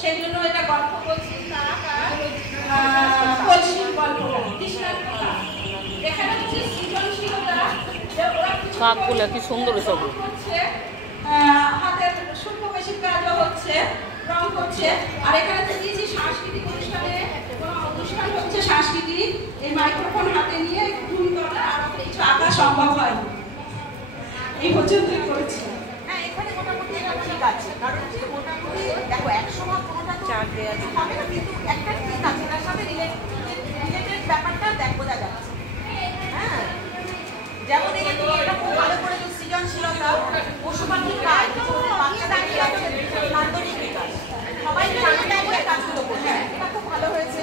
সেই জন্য এটা গল্প বলছি। কলসির গল্প, কৃষ্ণার কথা। এখানে হচ্ছে সৃজনশীলতা, কাকগুলো কি সুন্দর সব হচ্ছে, হাতের সূক্ষ্ম পেশির কাজও হচ্ছে, রং হচ্ছে। আর এখানে তো দিয়েছি সাংস্কৃতিক অনুষ্ঠানে, কোনো অনুষ্ঠান হচ্ছে সাংস্কৃতিক, এই মাইক্রোফোন হাতে নিয়ে ঘুম করা আর কিছু আঁকা সম্ভব হয়। এই পর্যন্তই করেছি। হ্যাঁ, এখানে মোটামুটি ঠিক আছে, কারণ যে মোটামুটি দেখো একসময় কোনোটা তো হবে না, কিন্তু একটা ঠিক আছে, তার সাথে রিলেটেড ব্যাপারটা বোঝা যাচ্ছে। হ্যাঁ, যেমন এটা খুব ভালো করে সৃজনশীলতা, পশু পাখির কাজ, নান্দনিক বিকাশ, সবাই কাজগুলো করছে, এটা খুব ভালো হয়েছে।